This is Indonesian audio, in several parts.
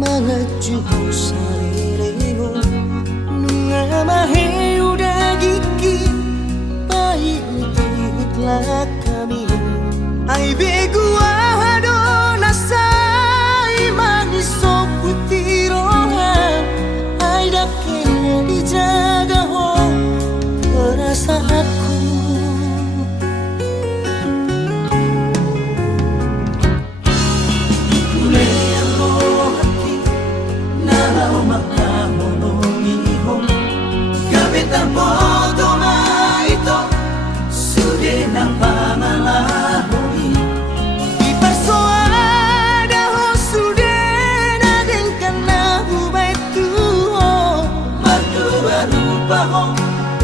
Mangaju salileo nunga maheu dagiki pai utut lakami ai begu adona sai maniso putiroha ai dakenya dijaga ho perasaanku.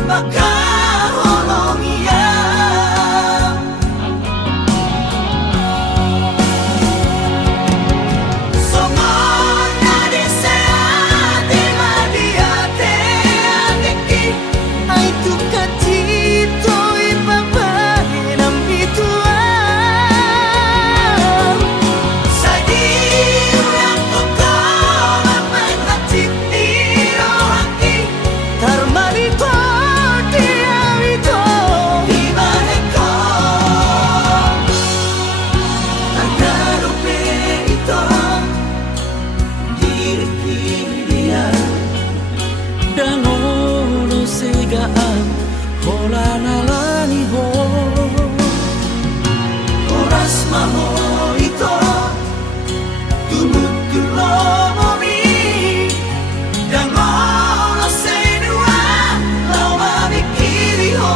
Maka holongia somona deseate madiate adeki ai tu kacito ipapa nam itua sadi ulang koko main hati tirohaki tarmalito hola nalani ho oras maho ito tumut tulomo mi dan oras senua lau mamikiri ho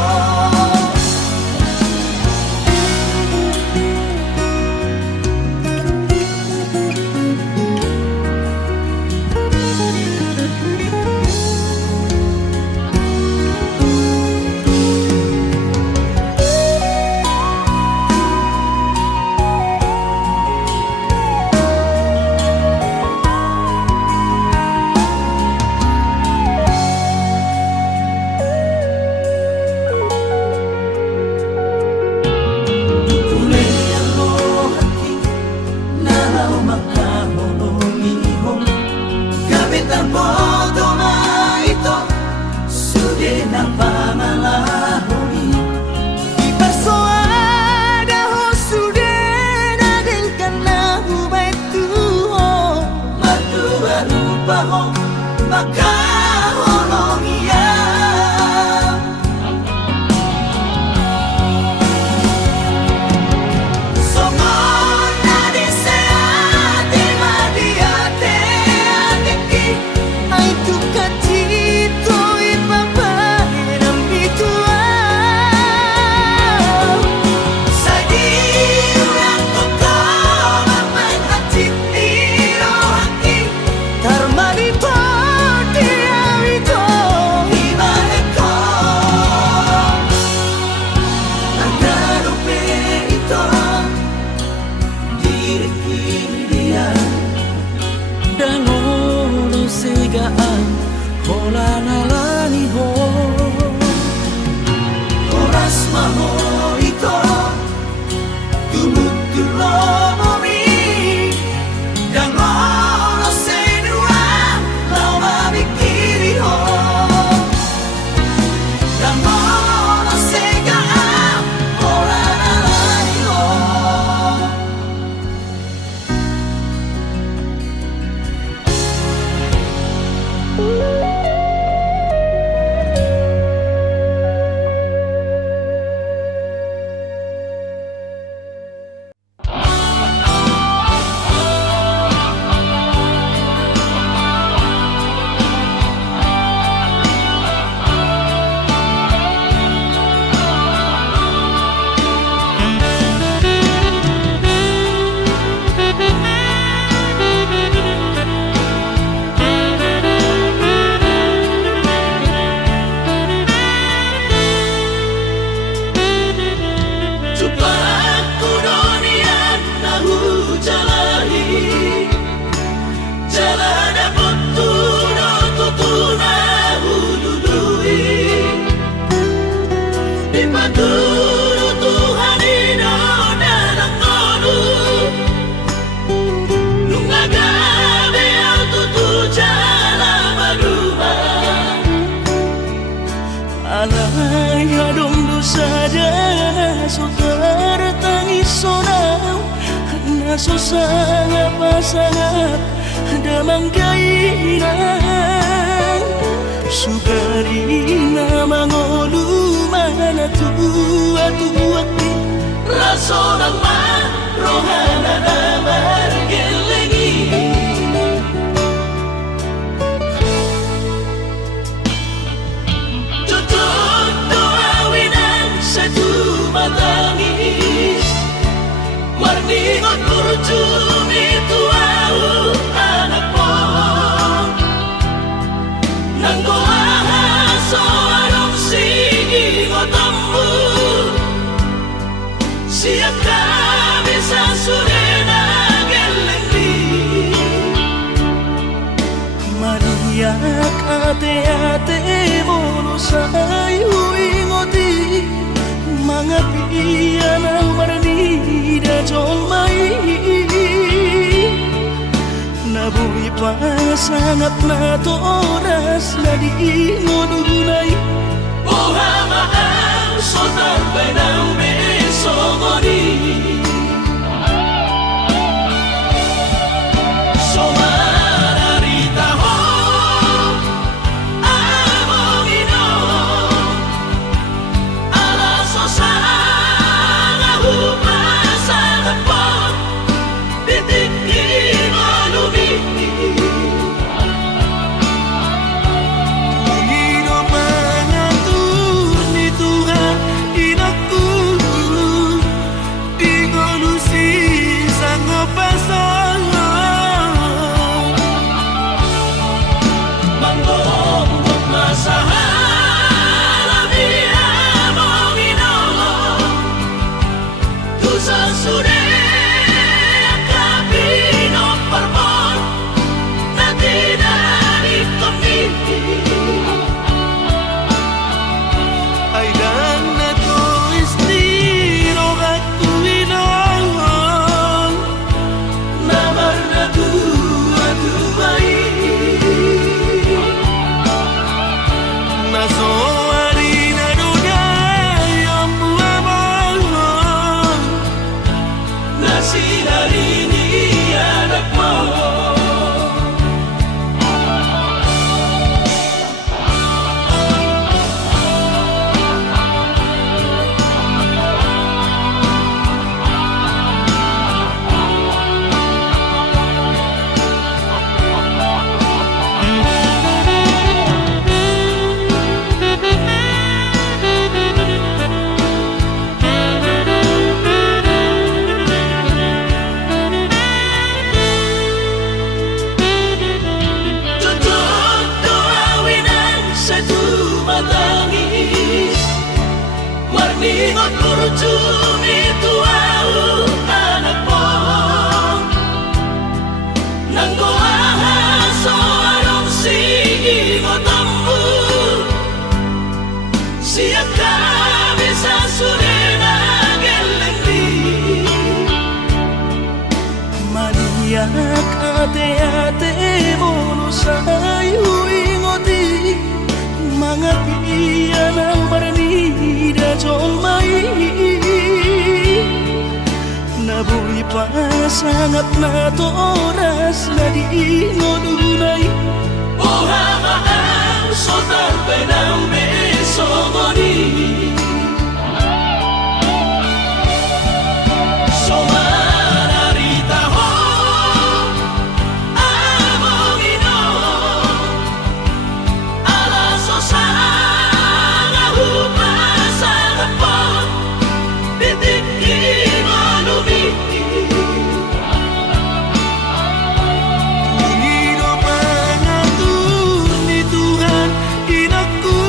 maka holongia somona deseate madiate adeki ai tu kacito ipapa nam itua sadi ulang koko main hati tirohaki tarmalito hola nalani ho oras maho ito tumut tulomo mi dan oras senua lau mamikiri ho dan oras segaan hola nalani ho susah pasangan damang kainan sugarina mangolu mana tua raso naman rohana na margelengi tutup doawinan satu matangis marningot kurjumi tuau anak mo nanggoaha soarong sigi ngotammu siap kami sasurena gelengdi Maria ate mono sayu ingoti mangapian marni da jolmai nabui pasangat na toras na di ngodunay Ohama ang sotar benang besomoni Somararita ho among ino ala sosanga hupasan apot titik inolumi Panginoon mangatur ni Tuhan inaku ingolusi sanggup pasangan Manggong masahala biya mong ino Tusa sure kapino parmon na tinanip kami ay dan na to estiro aku inangan Namar na tua-tuai na soari na dunay ang buwaman na sinarini anak mo Tutup doawinan satu matangis Marningot kurjumi tuau anak mo Nanggoaha soarong sigi ngotammu Siap kami sasurena gelengdi Maniak ate mono sayu ingoti mangapian ang marni da jolmai nabui pasangat na toras na di ngodunay Ohama ang sotar benang besomoni Somararita ho among ino ala sosanga hupasan apot titik inolumi Panginoon mangatur ni Tuhan inaku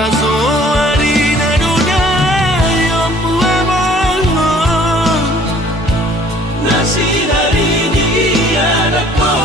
raso ari na dunay ang buwabang na sinarini anak mo.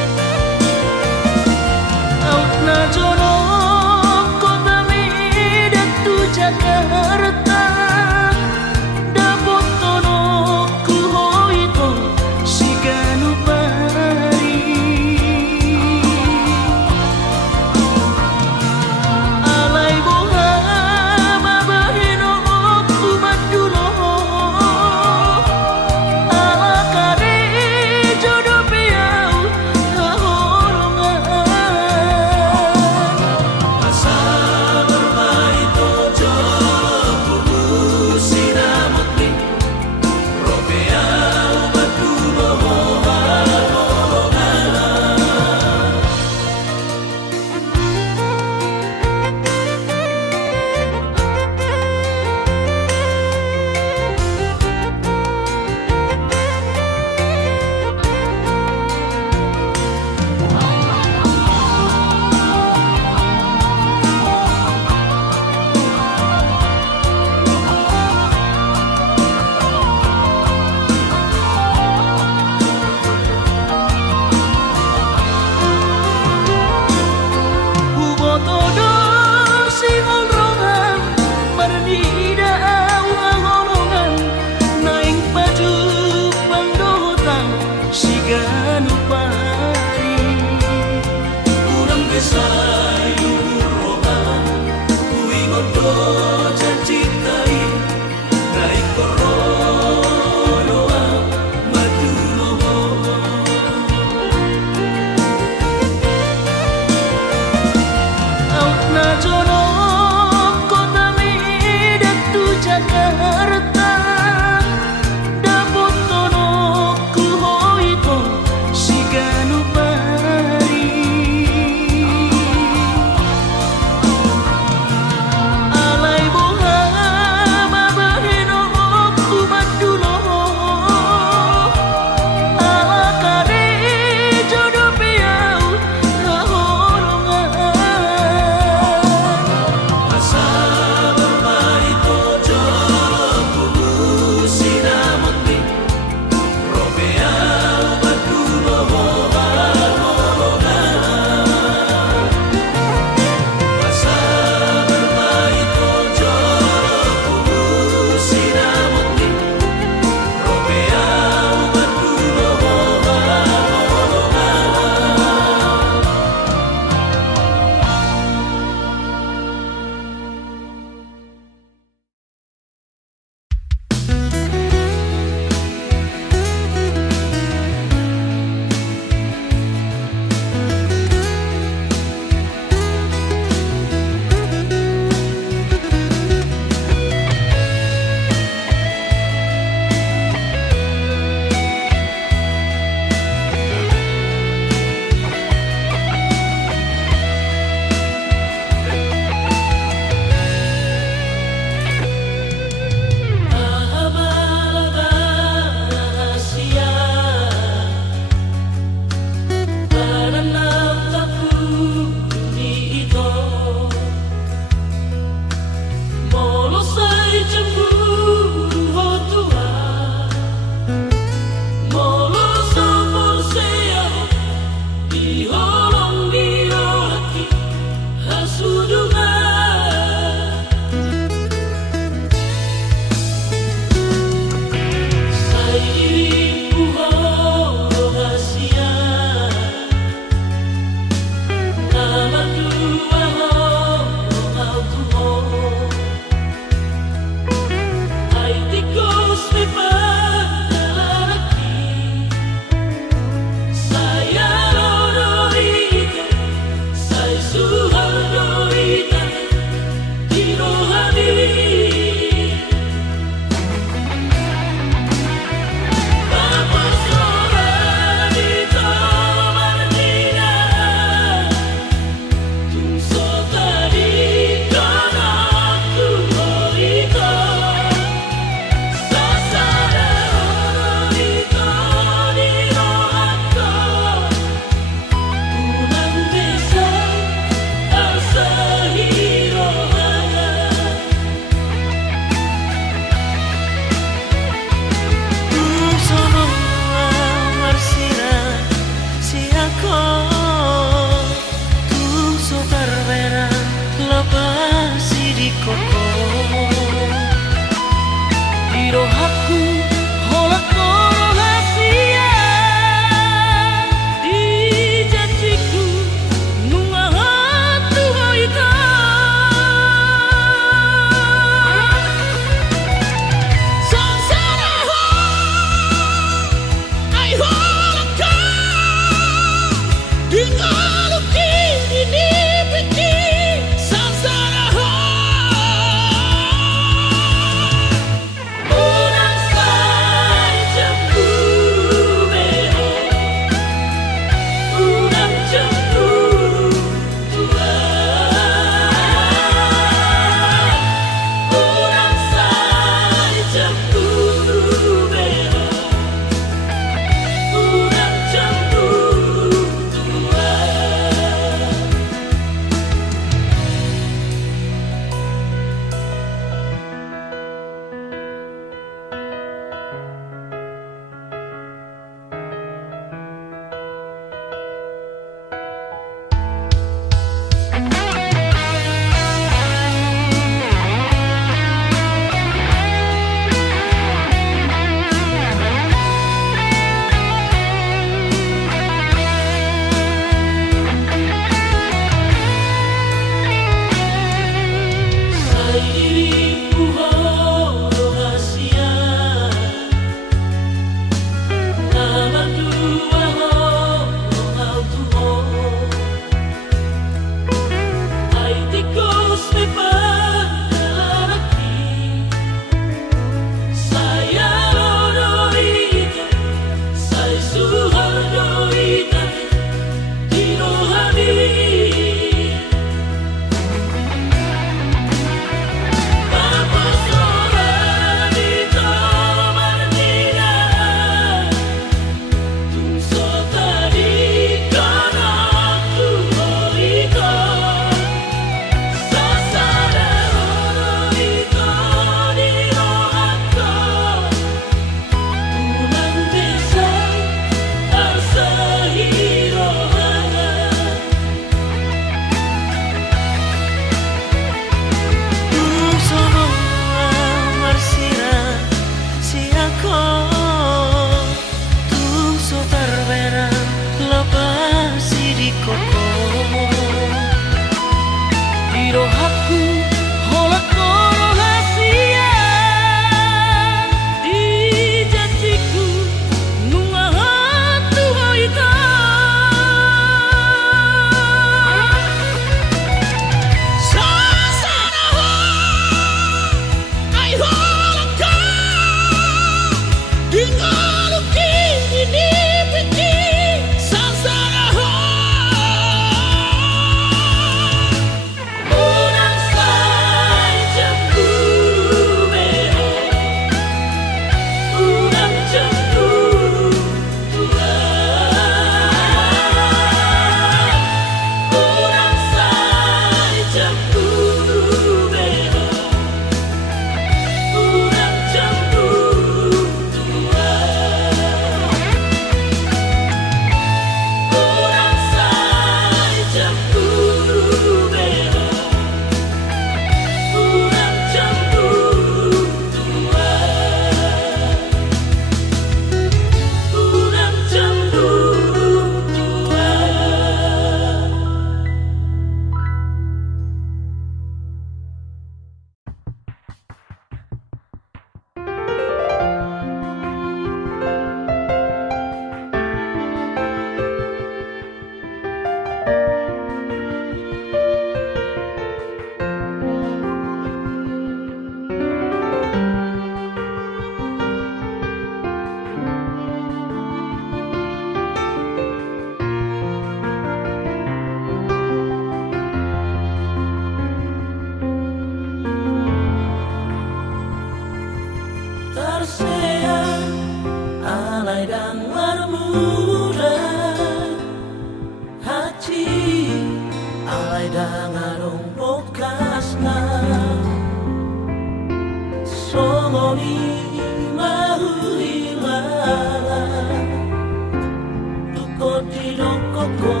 tidak kokoh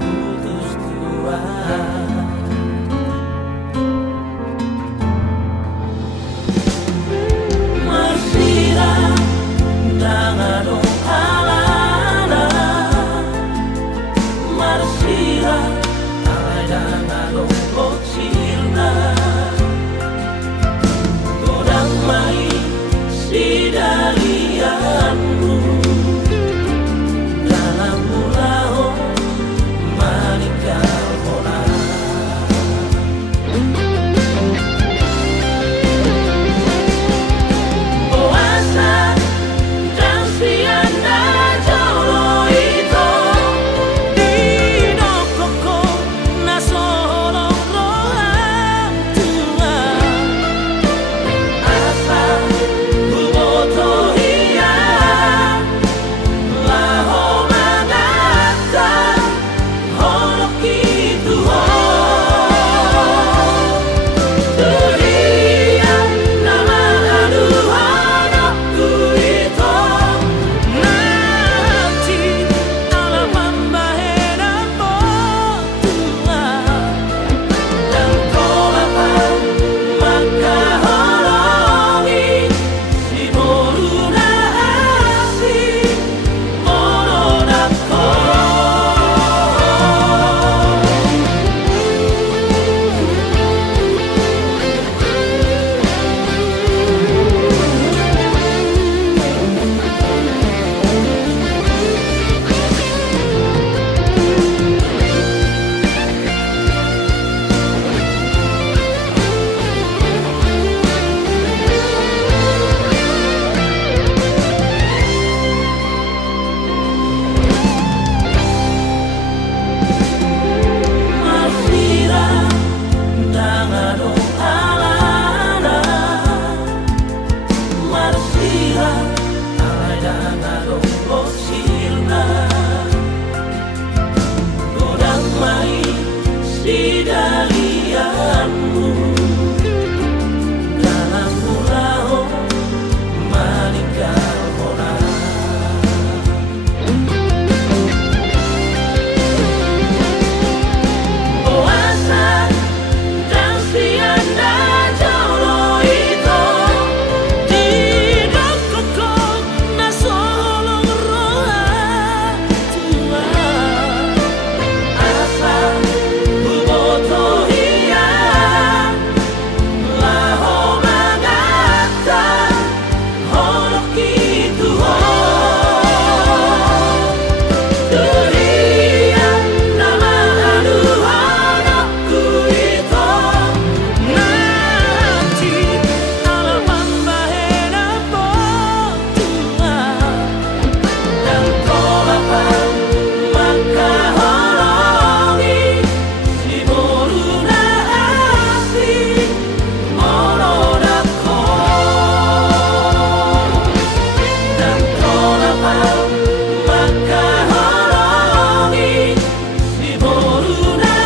putus tua. Marsira dengan alana, marsira dengan bocilna, godang mai sidalianmu dalam mulaho manikah kona. Puasa dan sianda jolo itu Dino koko na solong rohang tua. asal buboto hiya laho manata holok itu ho dunia nama aduh anakku itu Nanti ala pambahena potua. dan kolapan maka holongi si boruna asih monodako. Marsira dengan alana, marsira dengan bocilna, godang mai sidalianmu dalam mulaho manikah kona. Puasa dan sianda jolo itu Dino koko na solong rohang tua. asal buboto hiya laho mangata holok itu ho dunia nama aduh anakku itu Nanti ala pambahena potua. dan kolapan maka holongi si boruna asih monodako. Dan kolapan maka holongi si boruna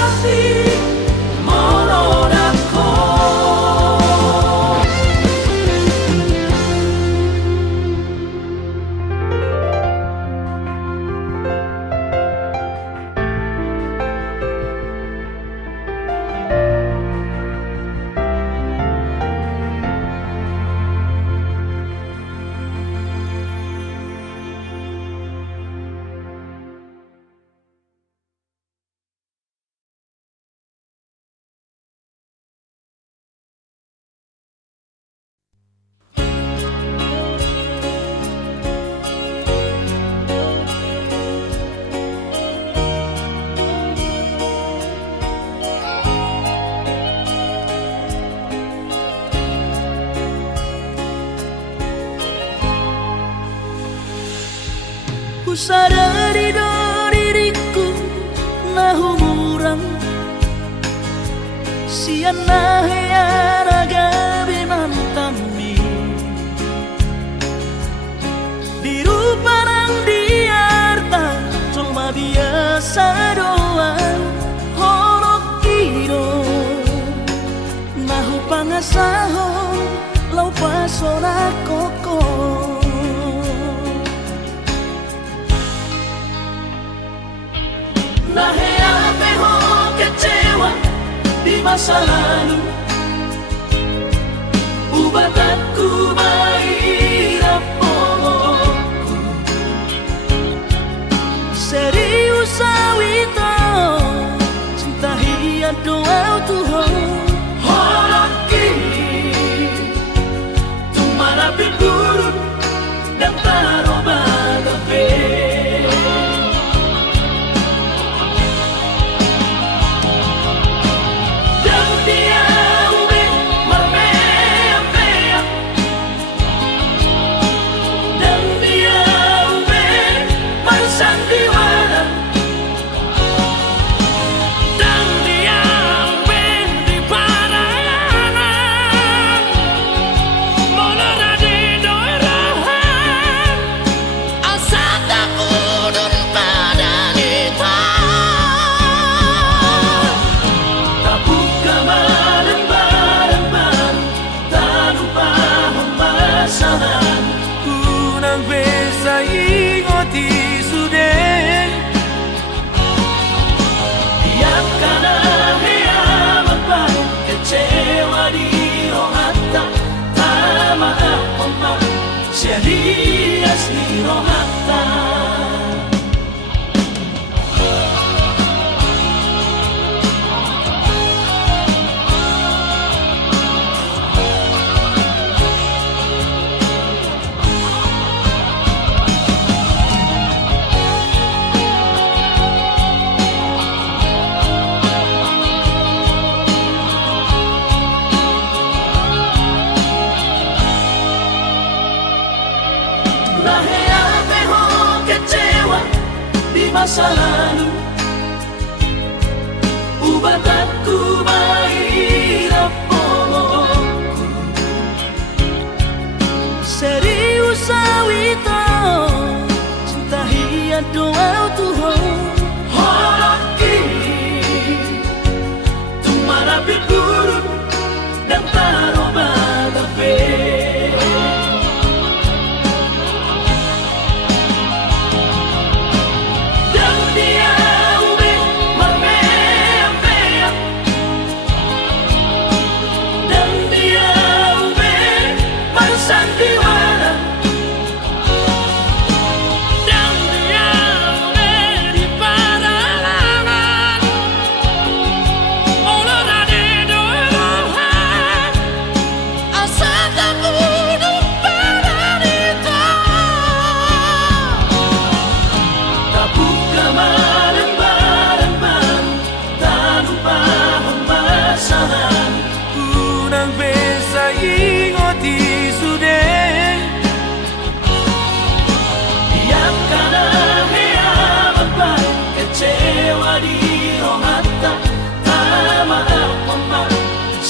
asih monodako. Ku sadari do diriku na humurang siana hea gabi mantami di ruparang diarta cuma biasa doa horok kiro nahu pangasaho lau pasona koko Naheape ho kecewa di masa lalu, ubatanku mahirap pomoku. Serius awito cinta hian doa Tuhan horaki tumara piburu dan taroba gabe. Serias ni rohata. Naheape ho kecewa di masa lalu, ubatanku mahirap pomoku. Serius awito cinta hian doa Tuhan horaki tumara piburu dan taroba gabe.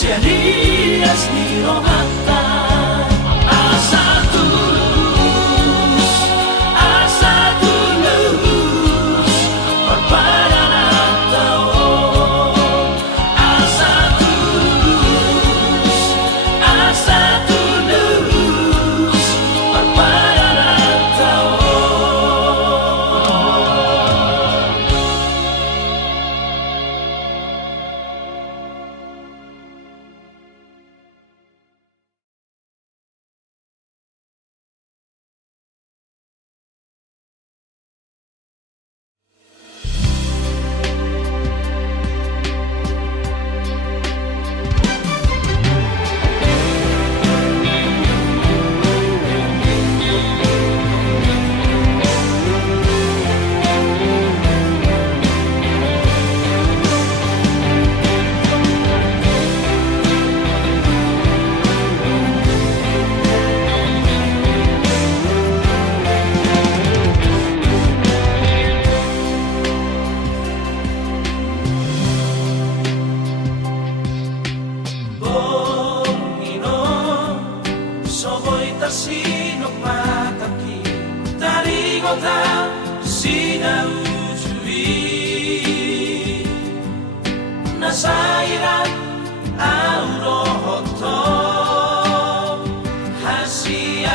Serias ni rohata. Asa tulus berpadanan tao. Asa tulus berpadanan tao. Nasairan aurohoto hasian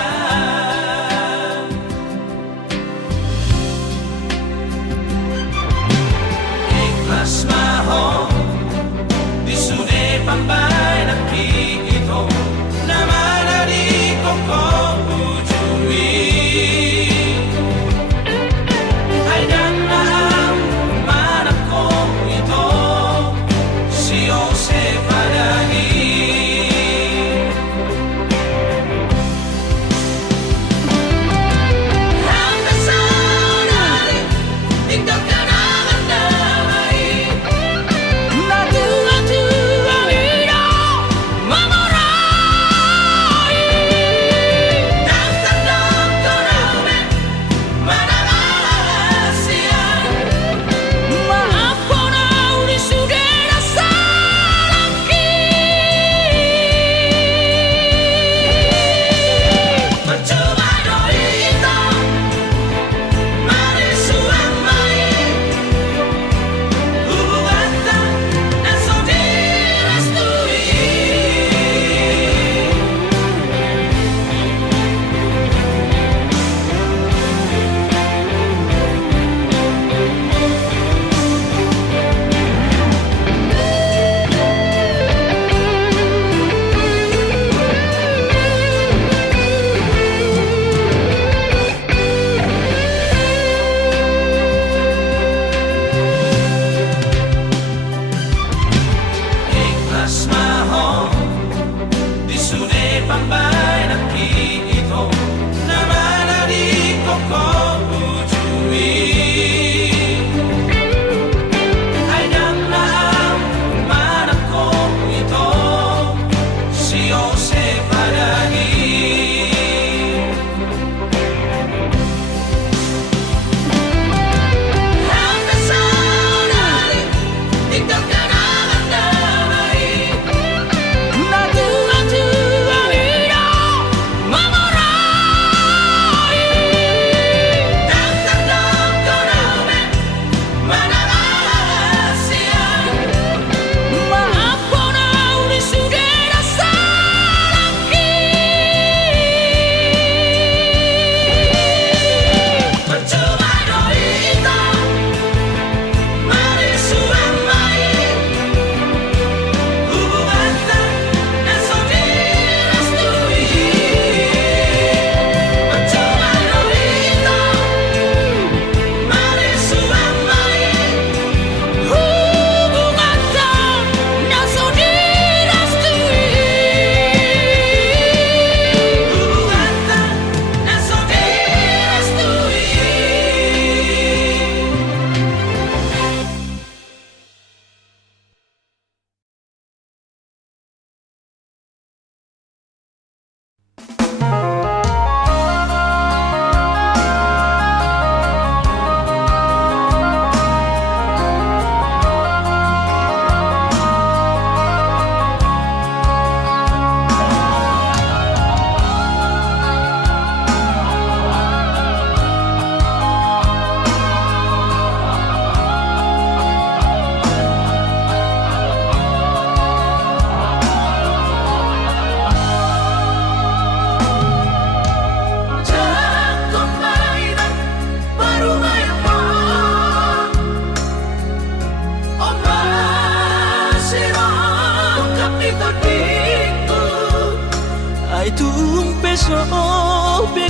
iso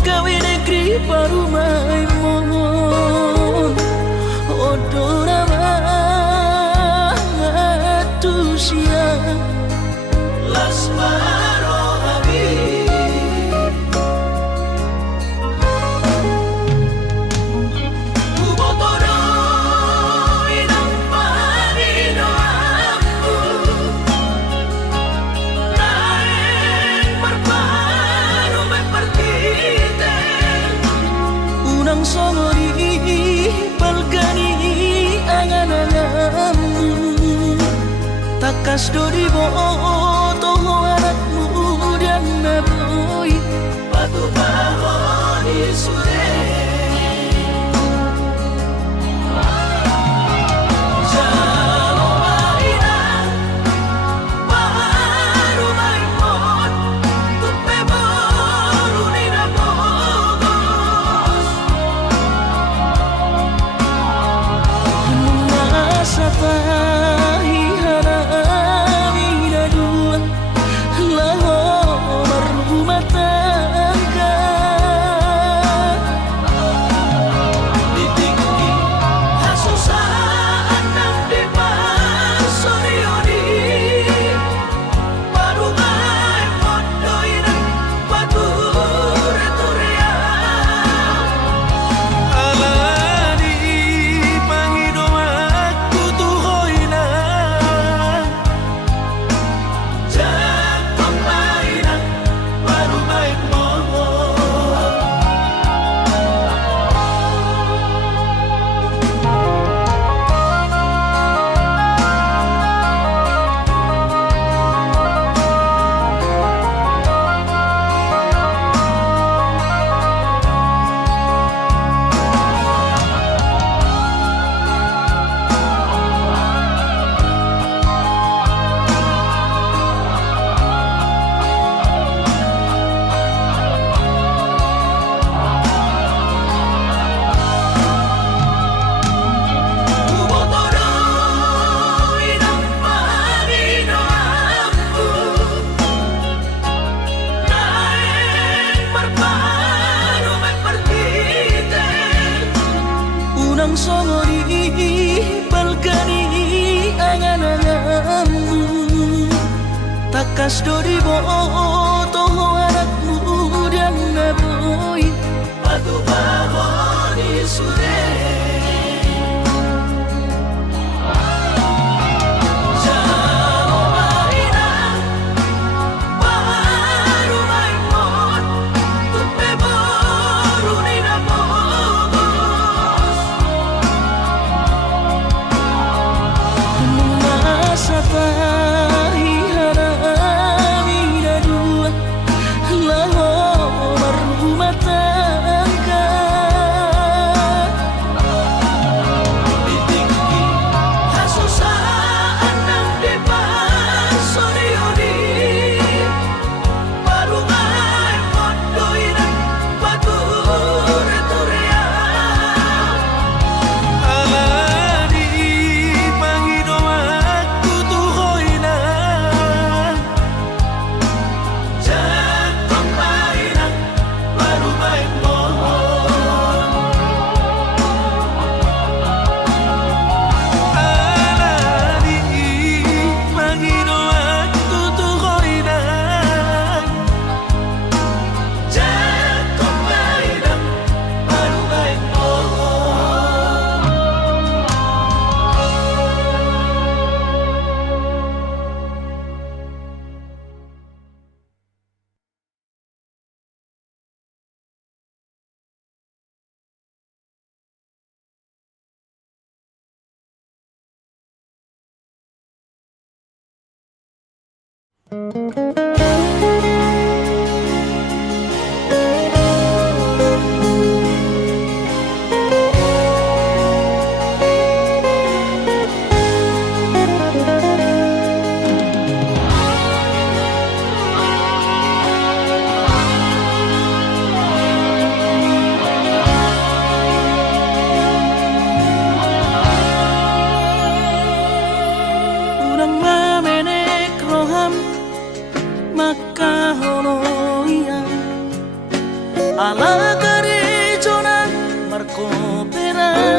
gawe negeri parumai mon odora matusia Las Marohabi Ubotoro inang panino aku Naeng marparo may partite unang songori palgani angan-anganmu takas doribo toho anakmu dan naboy Batu bahon isude Jalo marina Baharu maimon Tupe boru nina bogos mengasa tahi harami dua laho berumah tangga Ditinggi Hasusaan ng dipasorioni Parumay mondoy ng pature-turea Alani Panginoon at tutukoy na Diyan pangmainan Parumay mo Ubotoro inang panino aku Naeng marparo may partite unang songori palgani angan-anganmu takas doribo toho anakmu dan naboy Batu bahon isude Jalo marina Baharu maimon Tupe boru nina bogos mengasa tahi harami dua laho berumah tangga Ditinggi Hasusaan ng dipasorioni Parumay mondoy ng pature-turea Alani Panginoon at tutukoy na Diyan pangmainan Parumay mo Alani Panginoon at tutukoy na Diyan pangmainan Parumay mo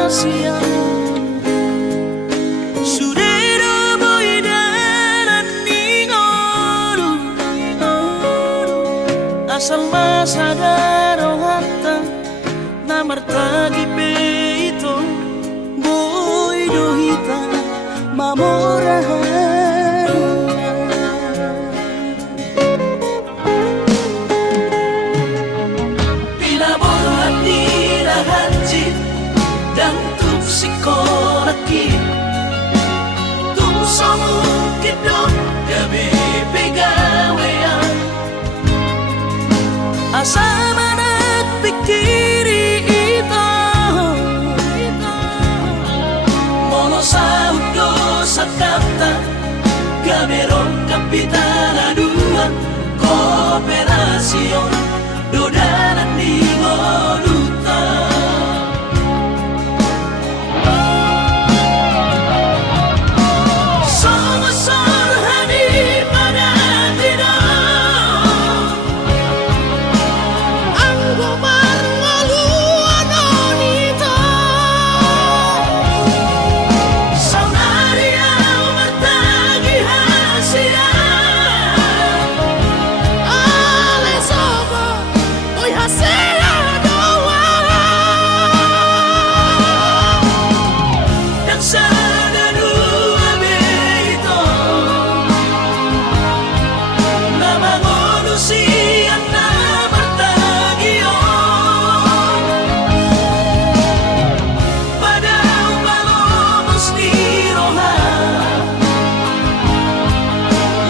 siang Sudero boy daran ningolu Asal masadaro hatta Namartagi peito Boy dohita mamorahan Pinaborhat ni lahanjit Dan tuk sikolaki Tuk somukit dong gabi pegawean Asa manak pikiri ito Mono sa udo sa kapta Gamerong kapitana dua Kooperasyon Dodanan di ngoluta Somasor hani pada tidak Ang gomarngaluan onito Saunaria matagi hasia Ale sobo Oy hasela doa Dan sana dua beito Nama manusia na bertagion Pada umalomos ni roha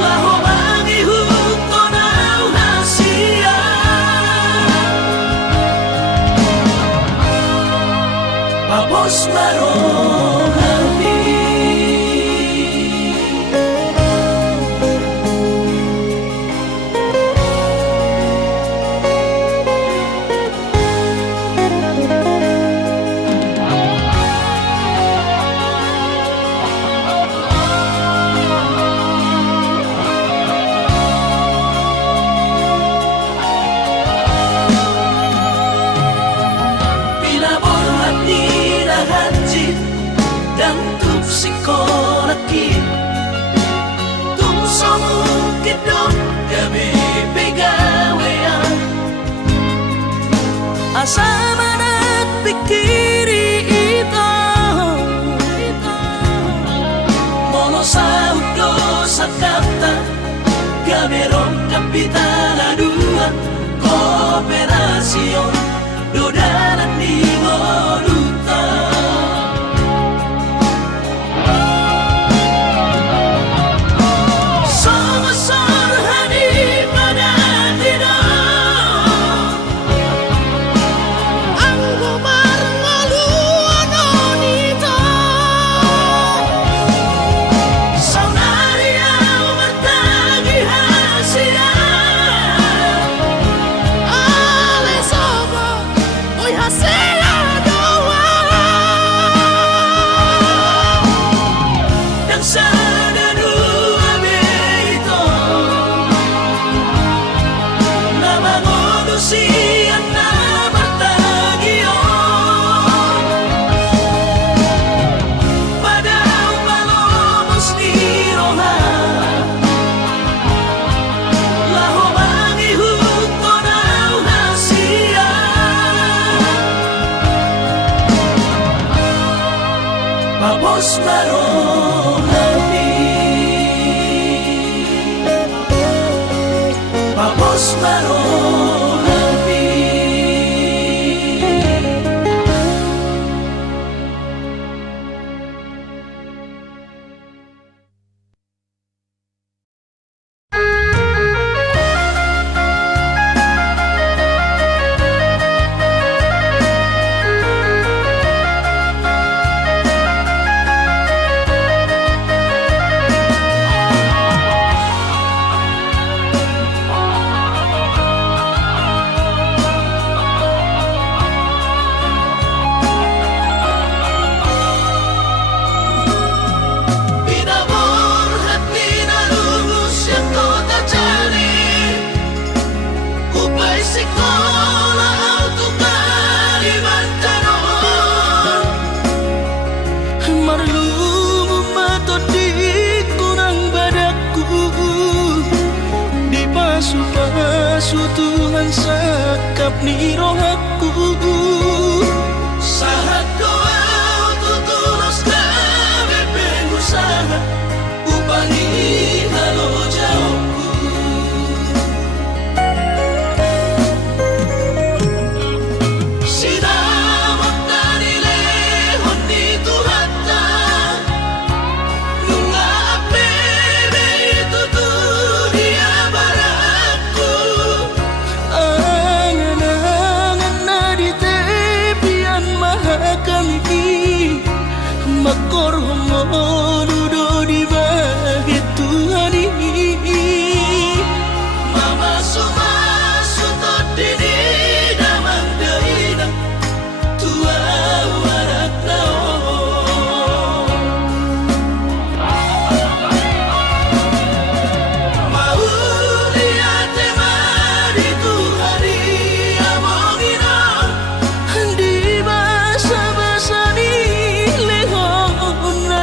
Laho mangihut ko na hasia Papos marohani Pinaborhat ni lahanjit Dan tuk sikolaki Tuk somukit dong gabi pegawean Asa manak pikiri ito Mono sa udo sa kapta Gamerong kapitana dua Kooperasyon Dodanan di ngoluta Somasor hani pada tidak Ang gomarngaluan onito Saunaria matagi hasia Ale sobo Oy hasela doa Dan sana dua beito Nama manusia na bertagion Pada umalomos ni roha Laho mangihut ko na hasia Papos marohani Papos marohani sakap ni rohaku. Saat kau tutulus gawe pengusaha upangi halo jauhku. Sinamot na nilehon ni Tuhata nung apebe itu dunia baratku. Angan-angan na di tepian mahakami, makor homodudo di bahit Tuhan ini. Mama sumasutod dini damang dahilang tua warak na mauli ate mari tuhari amongina Di basa-basa ni lehon na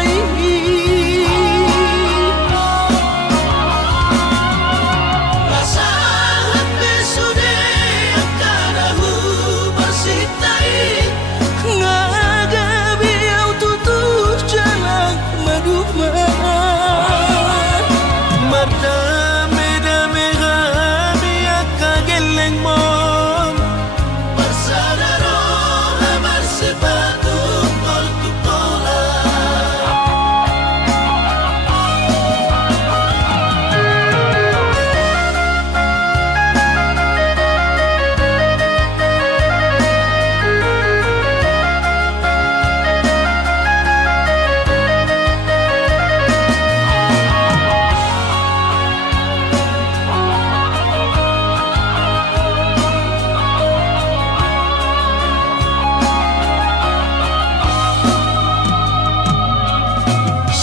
lasahat besude ang karahu bersitai ngagabi au tutus jalan maduma. Madami-dami kami at kagiling mo. bersadaro amar sepatu tol tutola.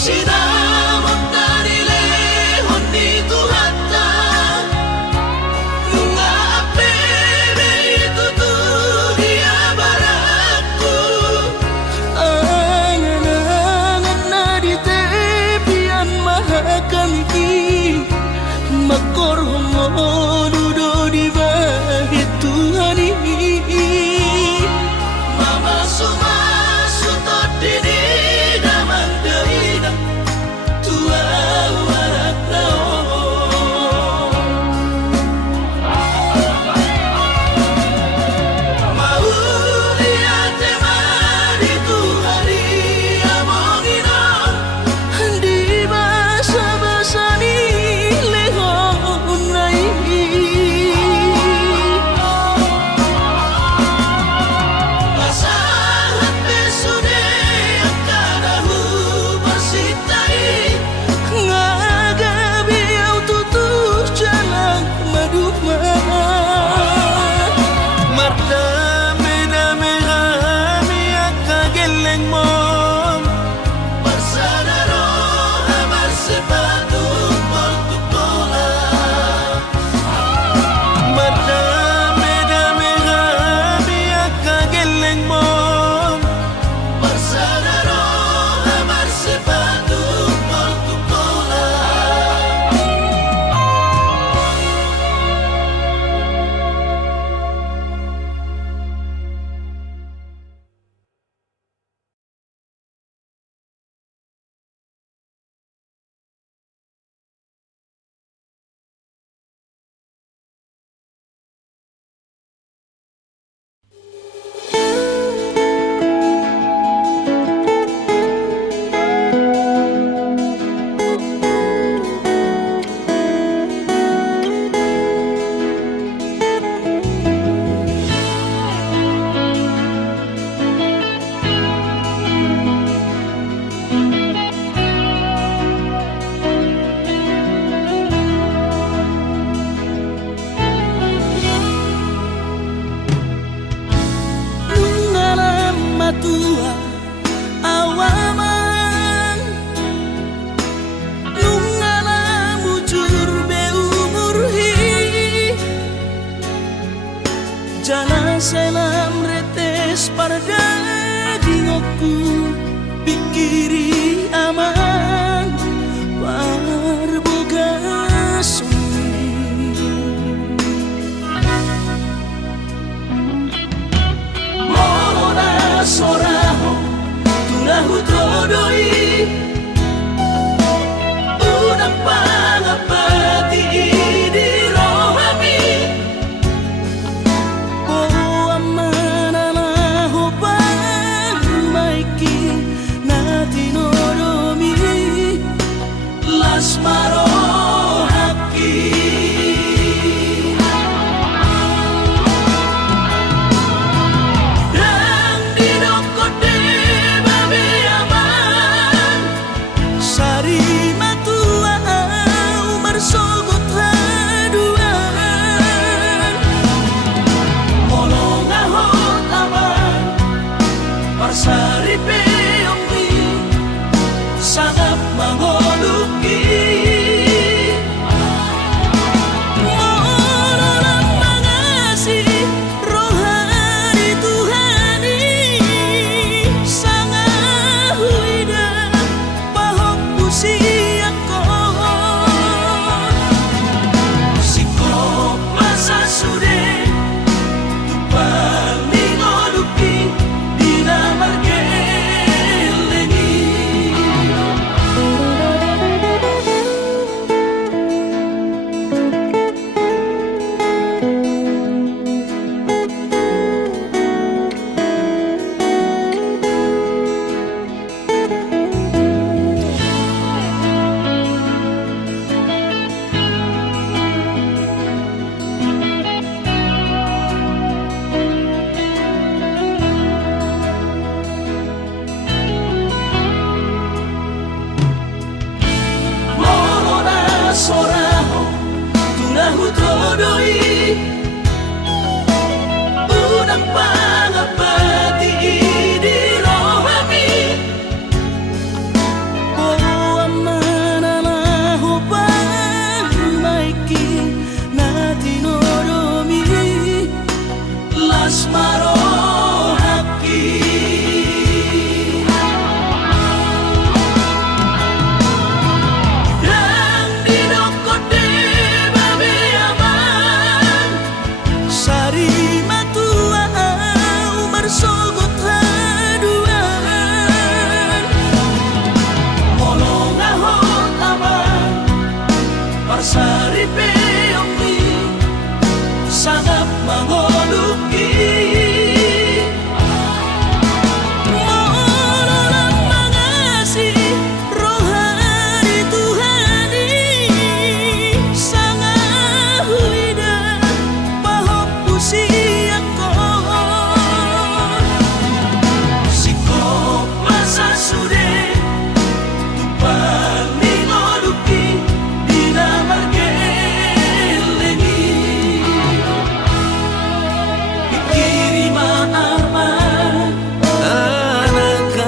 Sinamot na nilehon ni Tuhata nung apebe itu dunia baratku. Angan-angan na di tepian mahakami, makor homodudo di bahit Tuhan ini. Mama sumasutod dini damang dahilang tua warak na mauli ate mari tuhari amongina Di basa-basa ni lehon na lasahat besude ang karahu bersitai ngagabi au tutus jalan maduma. Madami-dami kami at kagiling mo. bersadaro amar sepatu tol tutola. Madami-dami kami at kagiling mo. bersadaro amar sepatu tol tutola. Nung alam matua awaman, nung alam mujur be umurhi, jalan selam retes pada dingokku, pikiri aman parboga sumi.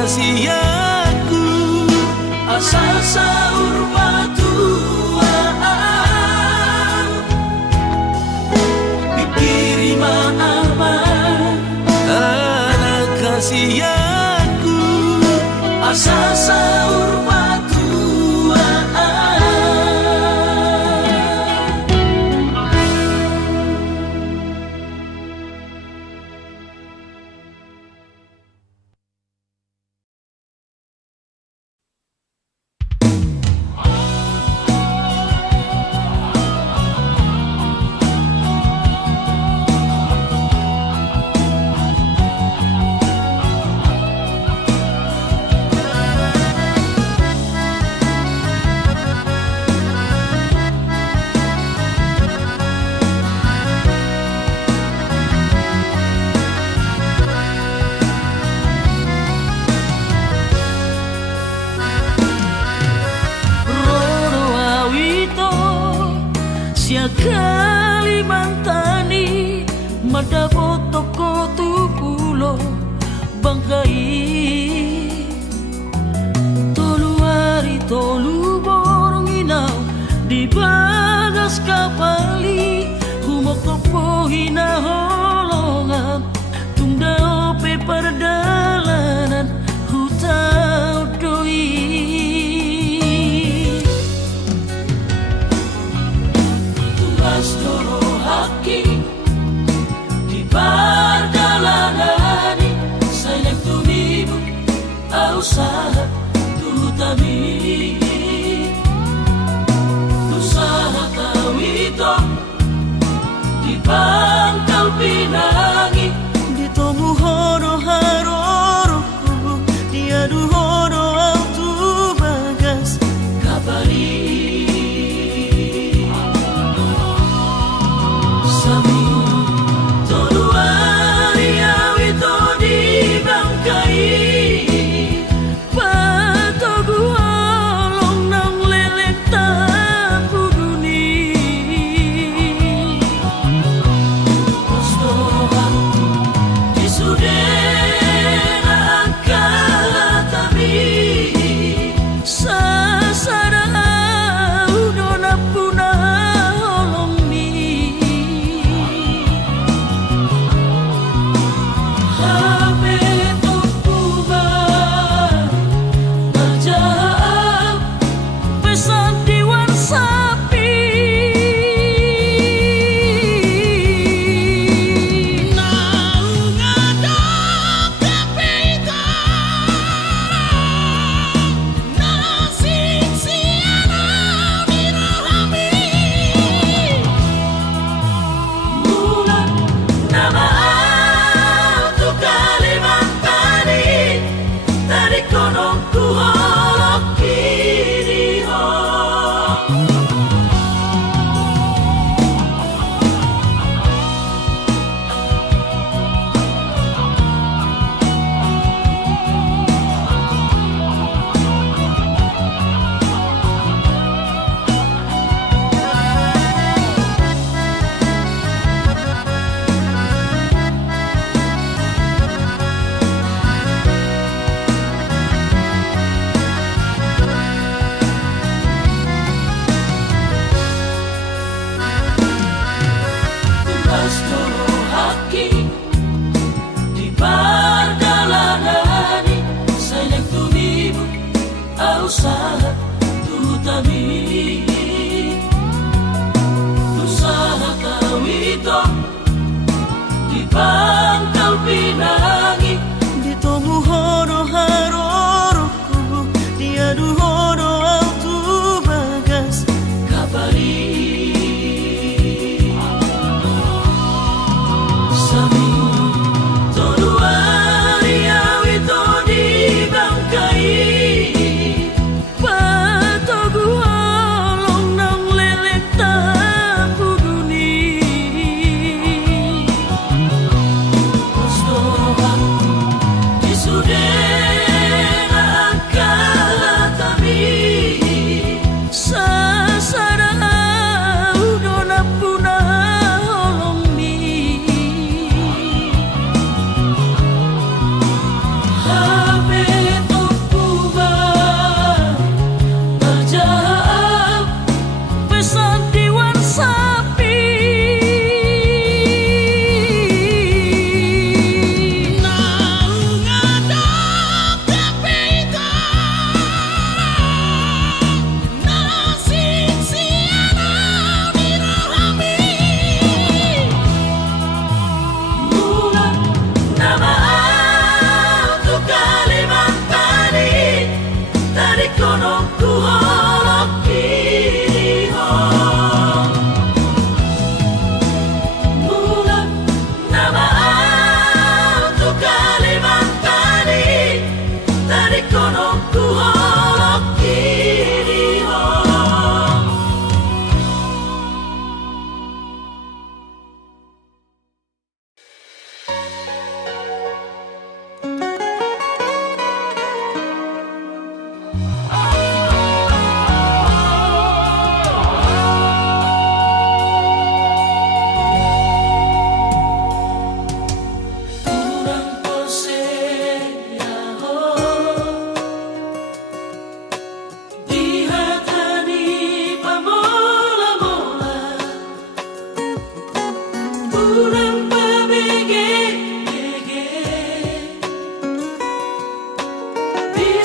kasih aku asal sahur batuan dikirim aman. anak kasih aku Asal sahur batuan Kalimantani mada toko tukulo bangkai tolu hari tolu borong inau di bagas kapali humok topo hina holongan tunda ope perdalanan hutau doi Astoro haki di perjalanan saya tumibu usaha tutami usaha tawito di Pangkal Pinang di tomu horo haroro di adu horo autu bagas kabari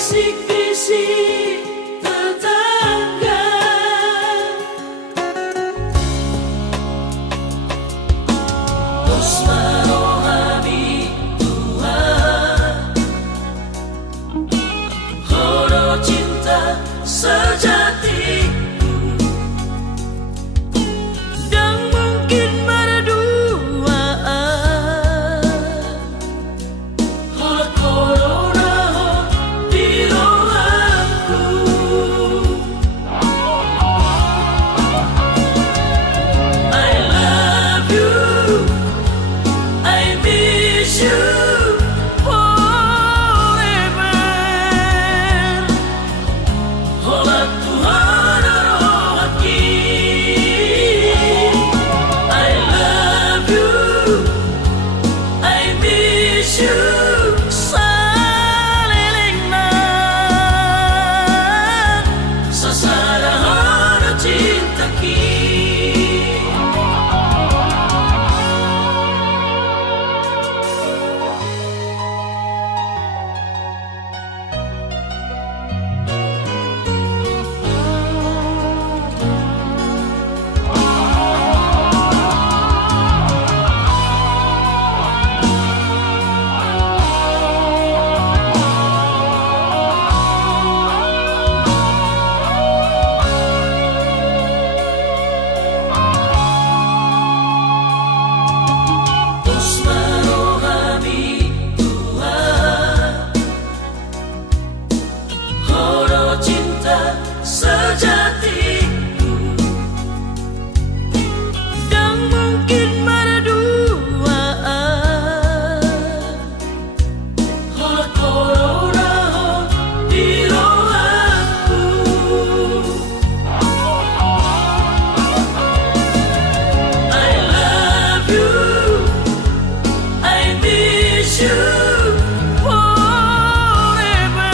bisik-bisik tetangga. Terus merohani Tuhan, horo cinta sejati. Dan mungkin berduaan, Holo corona di rohanku. I love you, I miss you forever. Hola Tuhan rohaki. I love you, I miss you. Salilingna Sasarahan cinta ki. Terus merohani Tuhan, horo cinta sejati. dan mungkin berduaan, Hola corona di rohanku. I love you, I miss you forever.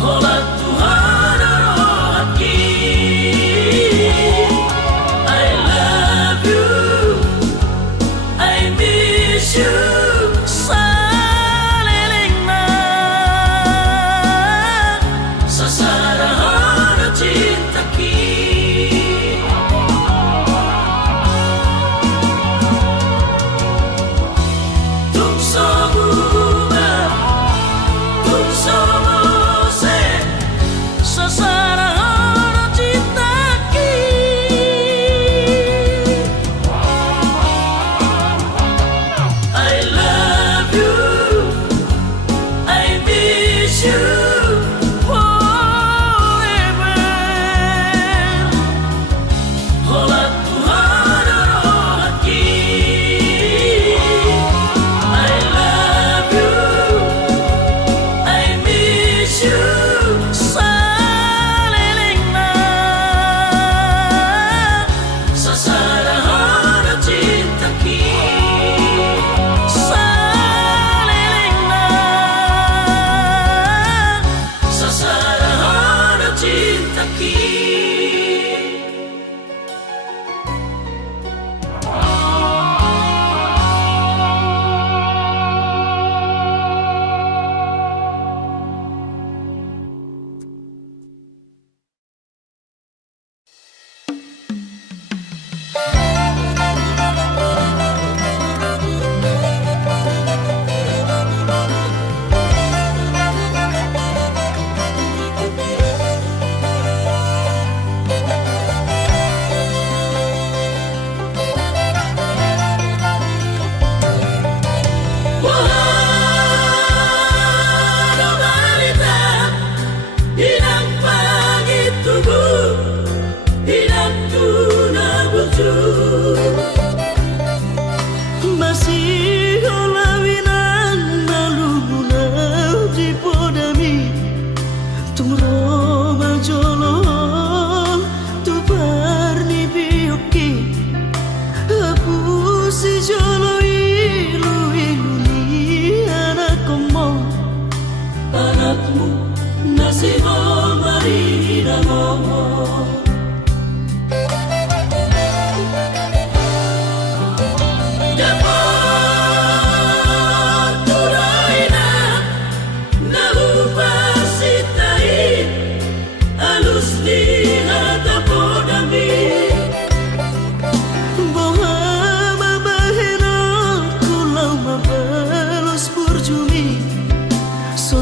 Hola Tuhan rohaki. I love you, I miss you. Salilingna Sasarahan cinta ki. Tum sabuna, tum samose. sasarahan cinta ki. I love you, I miss you. Forever. Hola Tuhan rohaki. I love you, I miss you. Salilingna Sasarahan cinta ki. salilingna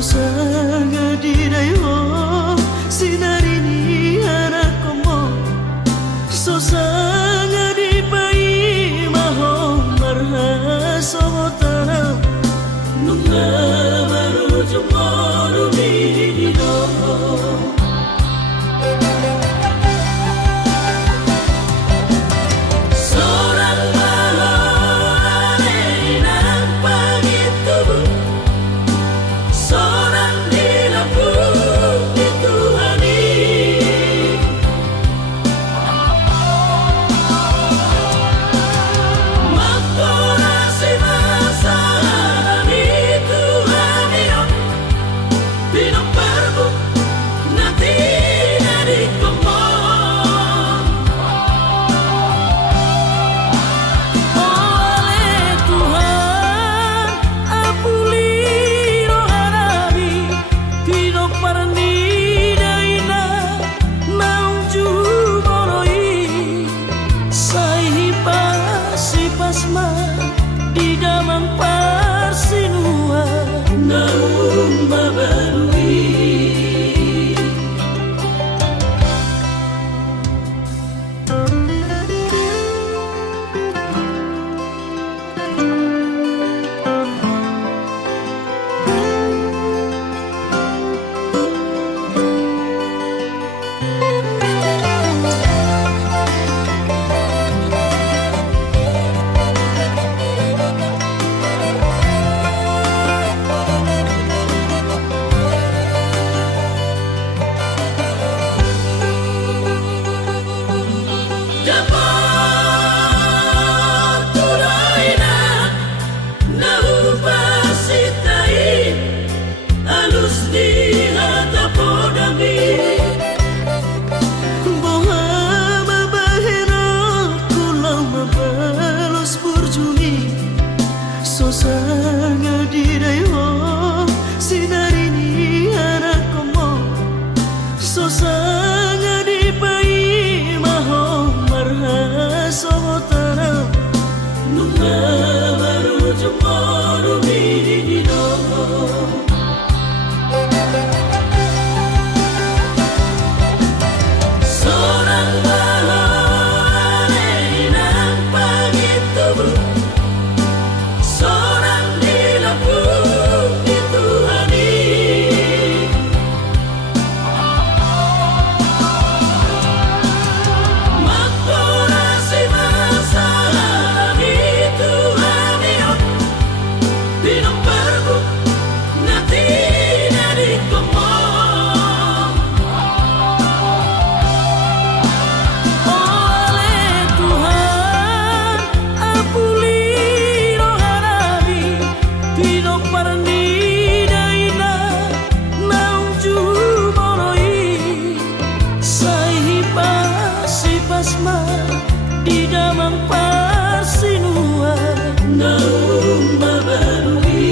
Sosanga di dayo sinarini anak komo Sosanga di pai maho marha sohotana Nunga baru jumoro binido Seorang malam inang pagi tubuh Seorang di lampu itu hari Makorasi masa itu hari Binong perbu nanti dari kemon Oleh Tuhan ampuni rohanabi Pinok parni daina nauju moroi Sahipa si pasma di damang parsinua Naum babarui Dapat turaina nahu pasitai alus di hata podami Boha mabahena kulau mabalos burjuni Sosanga di dayo sinarini anak komo Sosanga di pai maho marha sohotana Nunga baru jumoro binido Seorang malam inang pagi tubuh Seorang di lampu itu hari Makorasi masa itu hari Binong perbu nanti dari kemon Oleh Tuhan ampuni rohanabi Pinok parni daina nauju moroi Sahipa si pasma di damang parsinua Naum babarui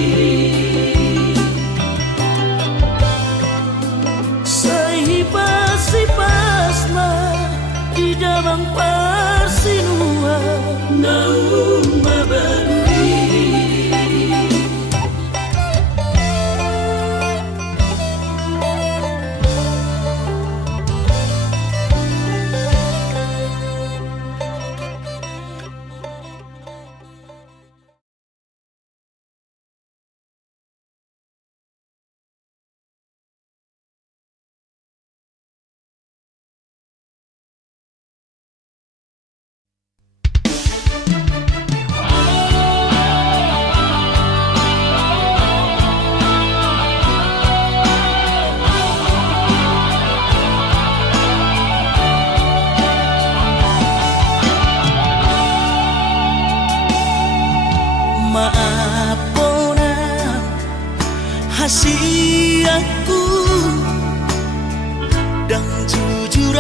Sahipa si pasma di damang parsinua Naum babarui Maafona hasiaku dan jujur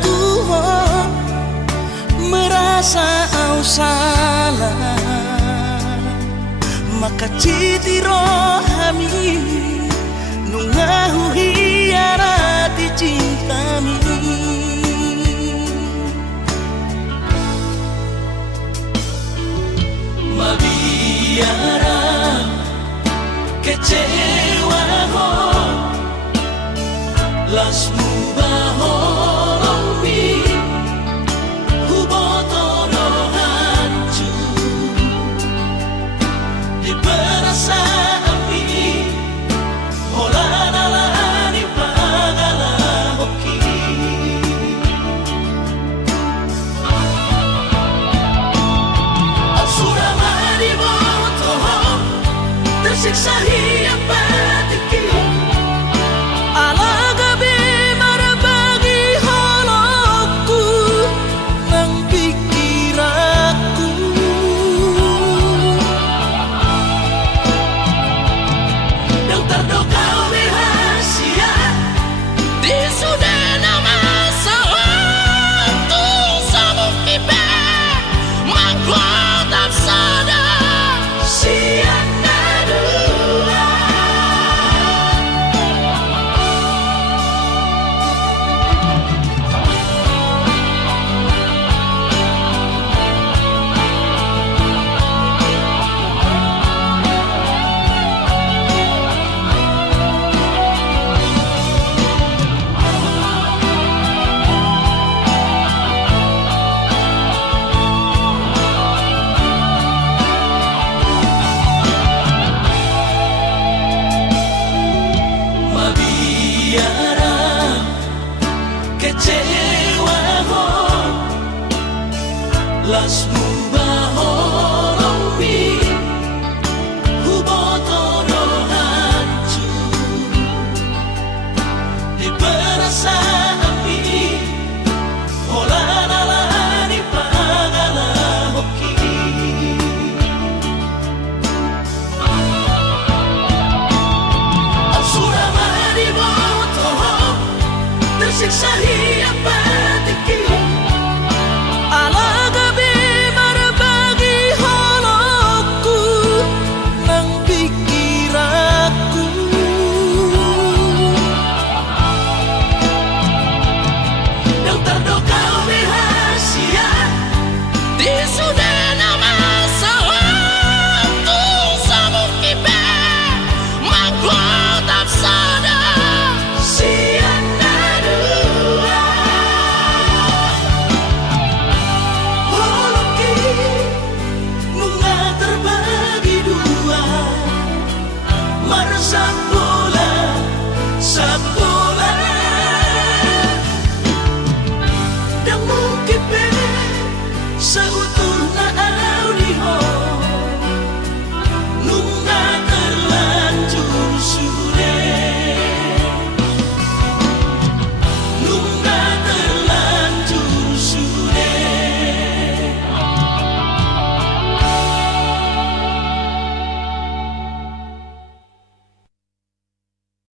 Tuhan merasa au salah maka citi rohami nungahu hiarati cintami Mabiara kecewa las mubahorombi hubotono hancur di perasaan api holanalani pagala hoki Absurama di botoho tersiksa hiang batiki las mubahorombi hubotono hancur di perasaan api holanalani pagala hoki Absurama di botoho tersiksa hiang batiki seutuh